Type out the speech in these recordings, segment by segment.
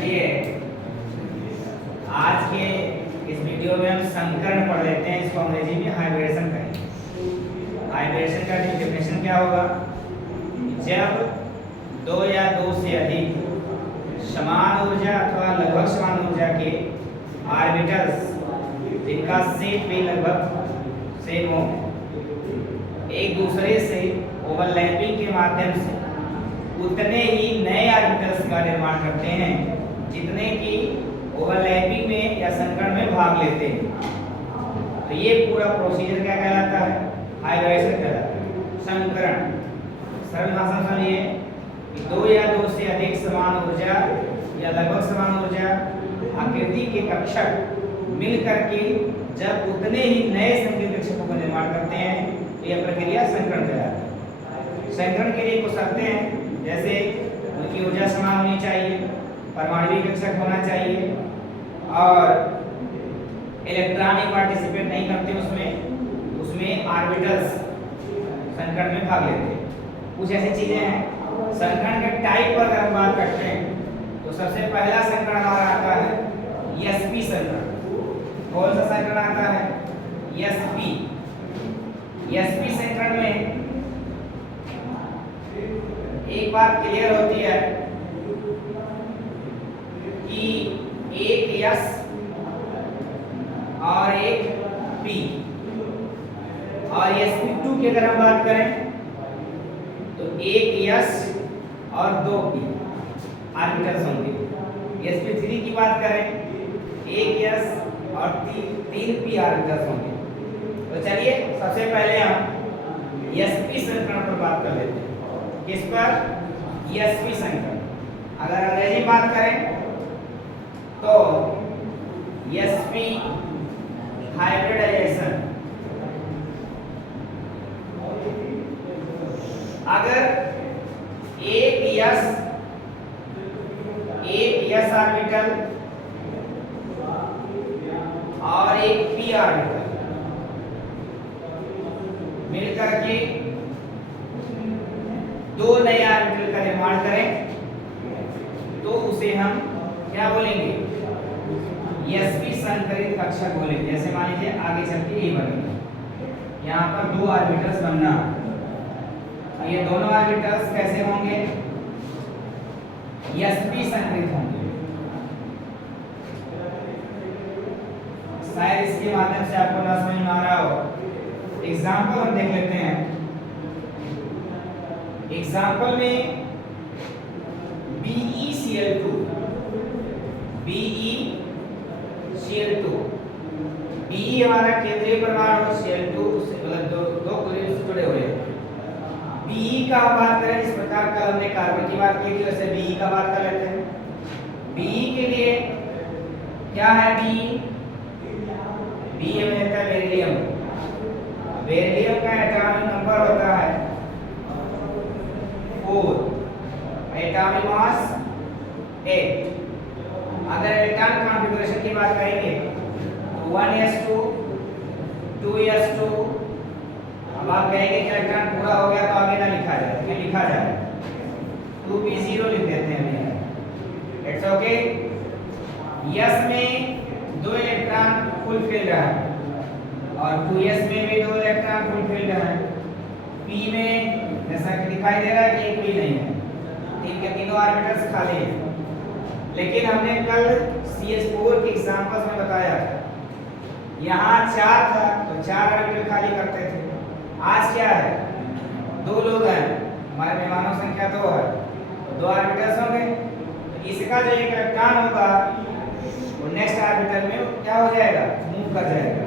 चलिए आज के इस वीडियो में हम संकरण पढ़ लेते हैं। इसको अंग्रेजी में हाइब्रिडेशन कहेंगे। हाइब्रिडेशन का डेफिनेशन क्या होगा? जब दो या दो से अधिक समान ऊर्जा अथवा लगभग समान ऊर्जा के ऑर्बिटल्स जिनका सेट भी लगभग सेम हो एक दूसरे से ओवरलैपिंग के माध्यम से उतने ही नए ऑर्बिटल्स का निर्माण करते हैं जितने कि ओवरलैपिंग में या संकरण में भाग लेते हैं। तो ये पूरा प्रोसीजर क्या कहलाता है? हाइब्रिडेशन कहलाता है। संकरण सरल भाषा में समझिए कि दो या दो से अधिक समान ऊर्जा या लगभग समान ऊर्जा आकृति के कक्षक मिल करके जब उतने ही नए संकीर्ण कक्षकों का निर्माण करते हैं, यह प्रक्रिया संकरण कहलाती है। संकरण के लिए कुछ शर्तें हैं, जैसे उनकी ऊर्जा समान होनी चाहिए, परमाणु कक्षक होना चाहिए और इलेक्ट्रॉनिक पार्टिसिपेट नहीं करते उसमें ऑर्बिटल्स संकरण में भाग लेते हैं। कुछ ऐसी चीजें हैं। संकरण के टाइप पर अगर हम बात करते हैं तो सबसे पहला संकरण हमारा आता है एसपी संकरण। कौन सा संकरण आता है? एसपी। एसपी संकरण में एक बात क्लियर होती है कि एक यस और एक पी, और sp2 की अगर हम बात करें तो एक यस और दो पी ऑर्बिटल्स होंगे। sp3 की बात करें एक यस और तीन पी ऑर्बिटल्स होंगे। तो चलिए सबसे पहले हम sp संकरण पर बात कर लेते हैं। किस पर? sp संकरण। अगर अंग्रेजी बात करें तो sp हाइब्रिडाइजेशन। अगर एक यस ऑर्बिटल और एक पी ऑर्बिटल मिलकर के दो नए ऑर्बिटल का निर्माण करें तो उसे हम क्या बोलेंगे? sp संकरित कक्षक बोलेंगे। जैसे मान लीजिए आगे चल के ये बनेगा, यहाँ पर दो ऑर्बिटल्स बनना, ये दोनों ऑर्बिटल्स कैसे होंगे? sp संकरित होंगे। शायद इसके माध्यम से आपको ना समझ में आ रहा हो। एग्जाम्पल हम देख लेते हैं। एग्जाम्पल में BeCl2 Be हमारा केंद्रीय परमाणु, Cl2 से मतलब दो क्लोरीन से जुड़े हुए हैं। Be का हम बात करें, जिस प्रकार कल हमने कार्बन की बात की थी वैसे Be का बात कर लेते हैं। Be के लिए क्या है? Be में रहता है बेरिलियम। बेरिलियम का एटॉमिक नंबर होता है 4, एटॉमिक मास 8। अगर इलेक्ट्रॉन कॉन्फ़िगरेशन की बात करेंगे तो 1s2 2s2। अब आप कहेंगे कि इलेक्ट्रॉन पूरा हो गया तो आगे ना लिखा जाए, फिर लिखा जाए 2p0 लिख देते हैं। It's okay. यस में दो इलेक्ट्रॉन फुल फिल्ड है और 2s में भी दो इलेक्ट्रॉन फुल फिल्ड है। p में जैसा कि दिखाई दे रहा है कि एक भी नहीं है, ठीक है, तीनों ऑर्बिटल्स खाली हैं। लेकिन हमने कल CH4 के एग्जांपल्स में बताया यहाँ 4 था तो 4 ऑर्बिटल खाली करते थे। आज क्या है? 2 लोग हैं, हमारे मेहमानों की संख्या 2 है तो 2 ऑर्बिटल्स होंगे। तो इसका जो एक इलेक्ट्रॉन होगा वो नेक्स्ट ऑर्बिटल में क्या हो जाएगा? मूव कर जाएगा।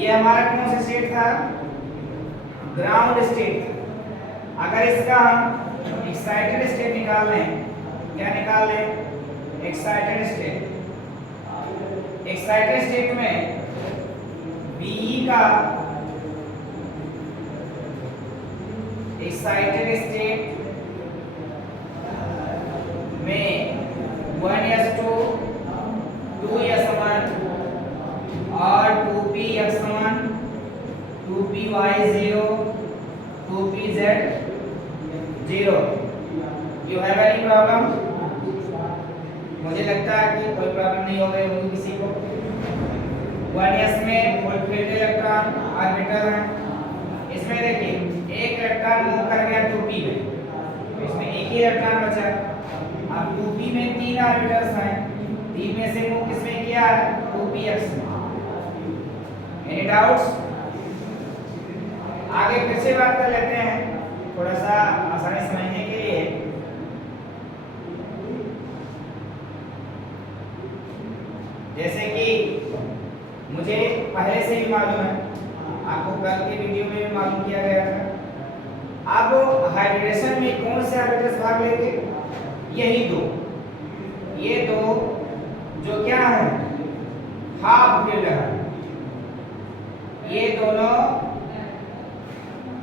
ये हमारा कौन सा स्टेट था? Ground state. अगर इसका हम एक्साइटेड स्टेट निकाल लें, क्या निकाल लें? Excited state. एक्साइटेड स्टेट में Be का एक्साइटेड स्टेट में 1s2 2s1 और 2px1 2py0 2pz0। You have any problem? मुझे लगता है कि कोई प्रॉब्लम नहीं हो गई होगी किसी को। 1s में फुलफिल्ड इलेक्ट्रॉन ऑर्बिटल है। इसमें देखिए एक इलेक्ट्रॉन मूव कर गया 2p में, तो इसमें एक ही इलेक्ट्रॉन बचा। अब 2p में 3 ऑर्बिटल्स हैं, 3 में से मूव किसमें किया है? 2px में। Any doubts? आगे फिर से बात कर लेते हैं थोड़ा सा आसानी समझने के लिए। जैसे कि मुझे पहले से ही मालूम है, आपको कल के वीडियो में भी मालूम किया गया था। अब हाइड्रेशन में कौन से ऑर्बिटल्स भाग लेंगे? यही दो, ये दो जो क्या है, हाफ फिल्ड है। ये दोनों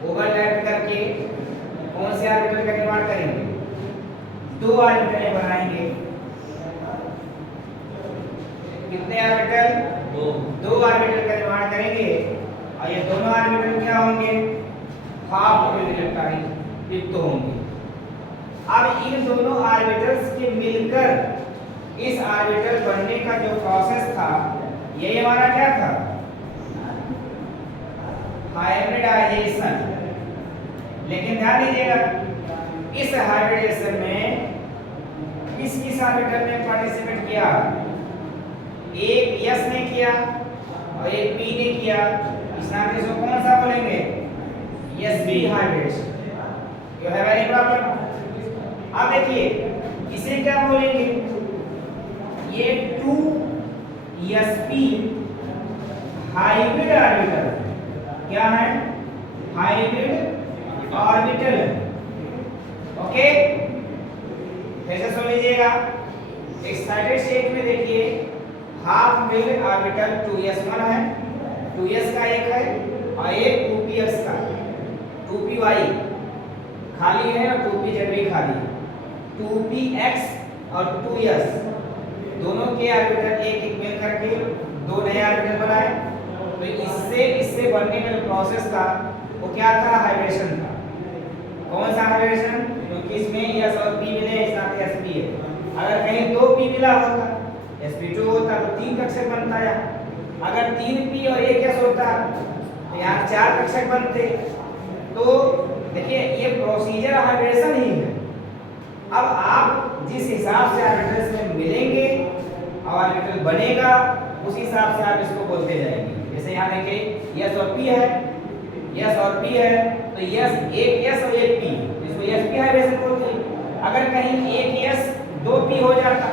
ओवरलैप करके कौन से ऑर्बिटल का निर्माण करेंगे? 2 ऑर्बिटल बनाएंगे। कितने ऑर्बिटल? 2 ऑर्बिटल का निर्माण करेंगे और ये दोनों ऑर्बिटल क्या होंगे? हाफ फिल्ड इलेक्ट्रॉनिक युक्त होंगे। अब इन दोनों ऑर्बिटल्स के मिलकर इस ऑर्बिटल बनने का जो प्रोसेस था, ये हमारा क्या था? हाइब्रिडाइजेशन। लेकिन ध्यान दीजिएगा, इस हाइब्रिडाइजेशन में किस ऑर्बिटल ने पार्टिसिपेट किया? एक s ने किया और एक p ने किया। इस नाते से कौन सा बोलेंगे? sp hybridisation. You have any problem? अब देखिए इसे क्या बोलेंगे? ये 2sp हाइब्रिड ऑर्बिटल क्या है? Hybrid orbital. ओके, फिर से सुन लीजिएगा। एक्साइटेड स्टेट में देखिए हाफ फिल्ड ऑर्बिटल 2s1 है, 2s का एक है और एक 2px का, 2py खाली है और 2pz भी खाली है। 2px और 2s दोनों के ऑर्बिटल एक एक मिल करके 2 नए ऑर्बिटल बनाए। तो इससे बनने का जो प्रोसेस था वो क्या था? हाइब्रिडेशन था। कौन सा हाइब्रिडेशन? क्योंकि इसमें s और p मिले, इस नाते sp है। अगर कहीं 2p मिला होता, sp2 होता तो 3 कक्षक बनता है। अगर 3p और 1s होता तो यहाँ 4 कक्षक बनते। तो देखिए ये प्रोसीजर हाइब्रिडेशन ही है। अब आप जिस हिसाब से ऑर्बिटल्स में मिलेंगे और ऑर्बिटल बनेगा, उस हिसाब से आप इसको बोलते जाएंगे। जैसे यहाँ देखिए s और p है, s और p है, तो एक s और एक p, इसको sp हाइब्रिडेशन बोलते हैं। अगर कहीं एक s 2p हो जाता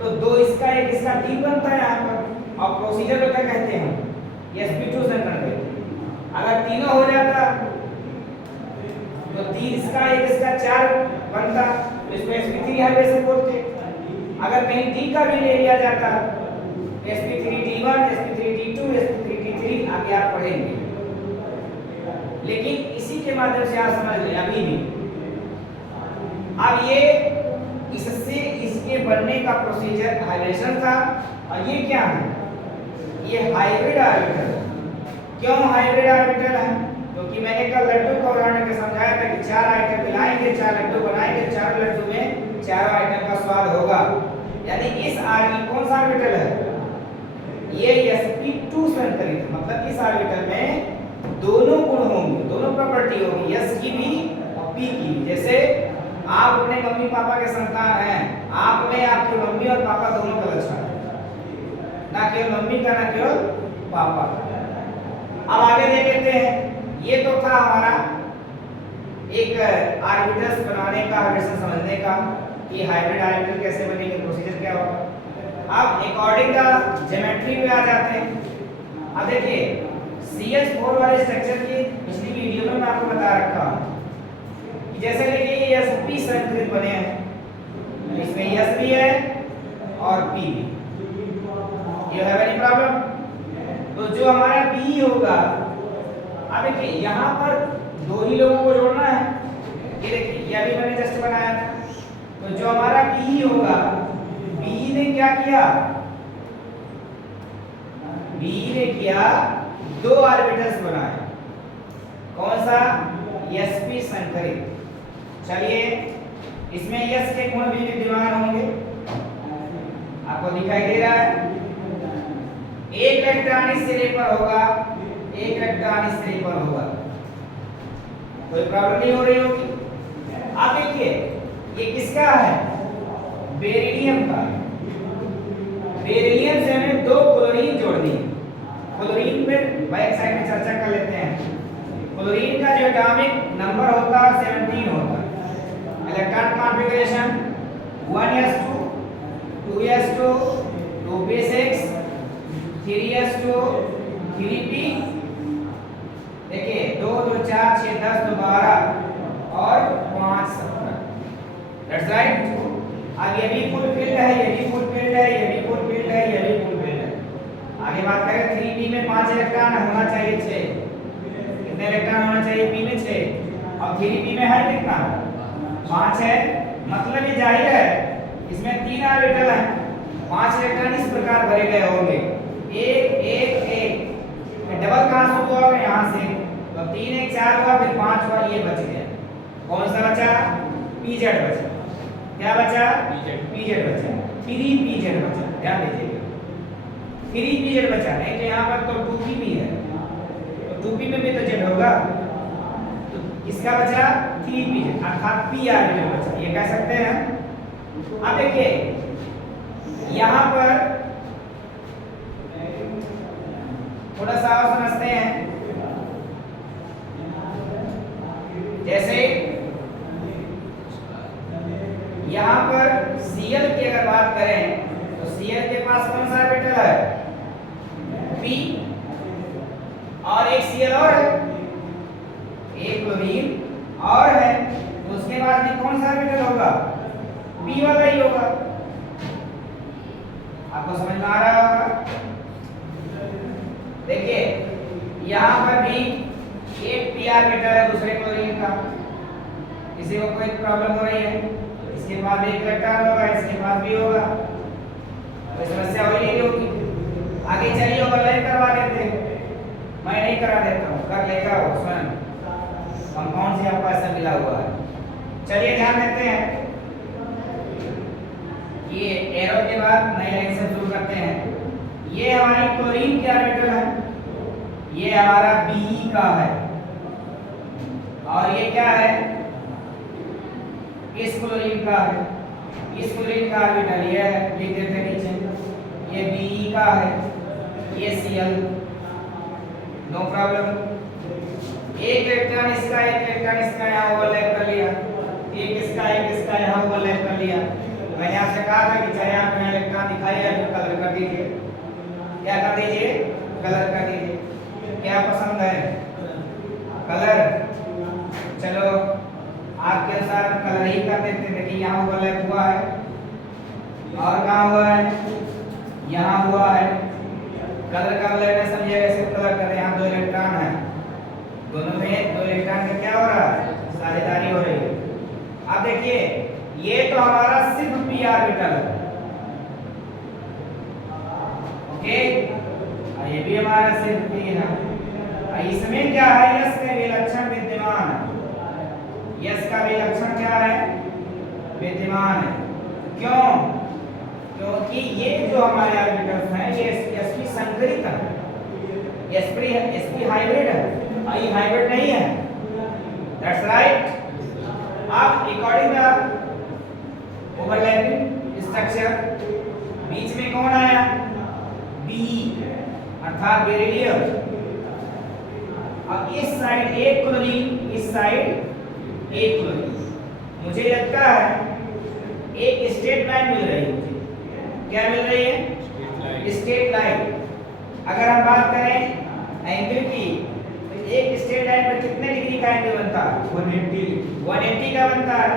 तो 2 इसका एक इसका 3 बनता है यहाँ पर, और प्रोसीजर को क्या कहते हैं? sp2 संकरण कहते हैं। अगर तीनों हो जाता तो 3 इसका एक इसका 4 बनता, तो इसको sp3 हाइब्रिडेशन बोलते। अगर कहीं d का भी ले लिया जाता, sp3d1, sp3d2, sp3d3 आगे आप पढ़ेंगे। लेकिन इसी के माध्यम से आप समझ लें अभी भी। अब ये इससे इसके बनने का प्रोसीजर हाइब्रिडेशन था। और ये क्या है? ये हाइब्रिड ऑर्बिटल। क्यों हाइब्रिड ऑर्बिटल है? क्योंकि मैंने कल लड्डू का उदाहरण में समझाया था कि 4 आइटम मिलाएंगे, 4 लड्डू बनाएंगे, 4 लड्डू में 4 आइटम का स्वाद होगा। यानी इस कौन सा ऑर्बिटल है? ये sp2 संकरित, मतलब इस ऑर्बिटल में दोनों गुण होंगे, दोनों प्रॉपर्टी होगी, s की भी और p की भी। जैसे आप अपने मम्मी पापा के संतान हैं, आप में आपके मम्मी और पापा दोनों का लक्षण है, ना केवल मम्मी का ना केवल पापा। अब आगे देख लेते हैं। ये तो था हमारा एक ऑर्बिटल्स बनाने का, हाइब्रिडेशन समझने का कि हाइब्रिड ऑर्बिटल कैसे बनेंगे, प्रोसीजर क्या होगा। अब अकॉर्डिंग द ज्योमेट्री पे आ जाते हैं। अब देखिए CH4 वाले स्ट्रक्चर की पिछली वीडियो में मैं आपको बता रखा हूं कि जैसे देखिए ये sp संकरित बने हैं, इसमें s भी है और p भी। You have any problem? तो जो हमारा p होगा, अब देखिए यहाँ पर 2 ही लोगों को जोड़ना है। ये देखिए ये अभी मैंने जस्ट बनाया था। तो जो हमारा p होगा, b ने क्या किया? b ने किया 2 ऑर्बिटल्स बनाए। कौन सा? sp संकरित। चलिए इसमें s के गुण भी विद्यमान होंगे। दिखाई दे रहा है। एक इलेक्ट्रॉन इस सिरे पर होगा, एक इलेक्ट्रॉन इस सिरे पर होगा, कोई प्रॉब्लम नहीं हो रही होगी। अब देखिए ये किसका है, बेरिलियम का। बेरिलियम से हमें दो क्लोरीन जोड़नी है। क्लोरीन पे बैक साइड में चर्चा कर लेते हैं। क्लोरीन का जो एटॉमिक नंबर होता है 17 होता है। Electron configuration 1s2 2s2 2p6 3s2 3p, देखिए 2 2 4 6 10 2 12 और 5 17। That's right. अब ये भी फुलफिल्ड है, ये भी फुलफिल्ड है, ये भी फुलफिल्ड है, ये भी फुलफिल्ड है। आगे बात करें 3p में 5 इलेक्ट्रॉन होना चाहिए 6। कितने इलेक्ट्रॉन होना चाहिए, p में 6 और 3p में है कितना 5 है। मतलब ये जाहिर है इसमें 3 ऑर्बिटल हैं, 5 इलेक्ट्रॉन इस प्रकार भरे गए होंगे, 1 1 1। डबल कहां से हुआ होगा, यहां से, तो 3 1 4 हुआ, फिर 5 हुआ, ये बच गया। कौन सा बचा, pz बचा। क्या बचा, pz बचा, 3pz बचा। ध्यान दीजिएगा 3pz बचा, नहीं तो यहाँ पर तो 2p भी है, तो 2p में भी तो z होगा, तो इसका बचा 3pz अर्थात p ऑर्बिटल बचा, ये कह सकते हैं। अब देखिए यहाँ पर थोड़ा सा और समझते हैं। जैसे यहाँ पर Cl की अगर बात करें तो Cl के पास कौन सा ऑर्बिटल है, p, और एक Cl और है, एक क्लोरीन और है, तो उसके बाद भी कौन सा ऑर्बिटल होगा, p वाला ही होगा। आपको समझ में आ रहा होगा। देखिए यहाँ पर भी एक p ऑर्बिटल है दूसरे क्लोरीन का, किसी को कोई प्रॉब्लम हो रही है, इसके बाद एक इलेक्ट्रॉन होगा, इसके बाद भी होगा, कोई समस्या हो रही होगी। आगे चलिए ओवरलैप करवा देते हैं, मैं नहीं करा देता हूँ, कर लेगा वो स्वयं, कंपाउंड से आपको ऐसा मिला हुआ है। चलिए ध्यान देते हैं, ये एरो के बाद नई लाइन से शुरू करते हैं। ये हमारी क्लोरीन की ऑर्बिटल है, ये हमारा Be का है, और ये क्या है, इस क्लोरीन का है, इस क्लोरीन का ऑर्बिटल ये है, लिख देते हैं नीचे, ये Be का है, ये Cl, नो प्रॉब्लम। एक इलेक्ट्रॉन इसका, एक इलेक्ट्रॉन इसका यहाँ ओवरलैप कर लिया, एक इसका यहाँ ओवरलैप कर लिया। मैंने आपसे कहा था कि चाहे आप यहाँ इलेक्ट्रॉन दिखाइए या फिर कलर कर दीजिए, क्या कर दीजिए, कलर कर दीजिए। क्या पसंद है, कलर, चलो आपके अनुसार कलर ही कर देते हैं। देखिए यहाँ ओवरलैप हुआ है, और कहाँ हुआ है, यहाँ हुआ है। कलर का मतलब नहीं समझिएगा, ऐसे कलर कर, यहाँ 2 इलेक्ट्रॉन है, दोनों में 2 इलेक्ट्रॉन का क्या हो रहा है, साझेदारी हो रही है। अब देखिए ये तो हमारा सिर्फ p ऑर्बिटल है, ओके, ये भी हमारा सिर्फ p है। इसमें क्या है, यस का विलक्षण विद्यमान है, यस का विलक्षण क्या है, विद्यमान है। क्यों, क्योंकि ये जो हमारे ऑर्बिटल्स हैं ये sp संकरित है, sp हाइब्रिड है, ये हाइब्रिड नहीं है। That's right. अब अकॉर्डिंग द ओवरलैपिंग स्ट्रक्चर बीच में कौन आया, B अर्थात बेरिलियम। अब इस साइड एक क्लोरीन, इस साइड एक क्लोरीन, मुझे लगता है एक स्ट्रेट लाइन मिल रही है मुझे। क्या मिल रही है, स्ट्रेट लाइन। अगर हम बात करें एंगल की, तो एक स्ट्रेट लाइन पर कितने डिग्री का एंगल बनता है, 180 का बनता है।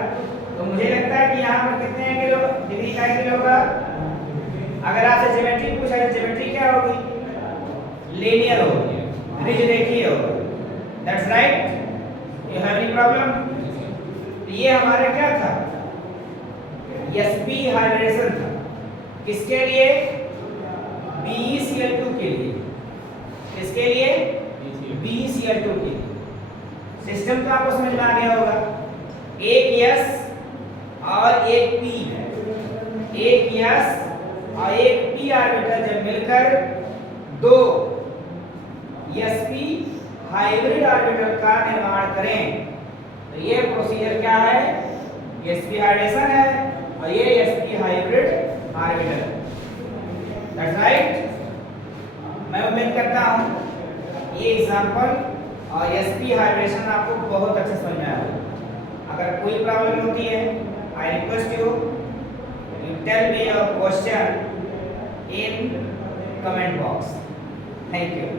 तो मुझे लगता है कि यहाँ पर कितने एंगल डिग्री का एंगल होगा। अगर आपसे ज्योमेट्री पूछा तो ज्योमेट्री क्या होगी, लीनियर होगी, त्रिज रेखीय होगी। That's right. You have any problem. ये हमारा क्या था, sp हाइब्रिडेशन था, किसके लिए, BeCl2 के लिए, किसके लिए, BeCl2 के लिए। सिस्टम तो आपको समझ में आ गया होगा, एक S और एक P, एक S और एक p ऑर्बिटल जब मिलकर दो sp हाइब्रिड ऑर्बिटल का निर्माण करें तो ये प्रोसीजर क्या है? sp हाइब्रिडेशन है और ये sp hybrid orbital. That's right. मैं उम्मीद करता हूं ये एग्जांपल और sp हाइब्रिडेशन आपको बहुत अच्छे समझ में आया होगा। अगर कोई प्रॉब्लम होती है I request you tell me your question in comment box. Thank you.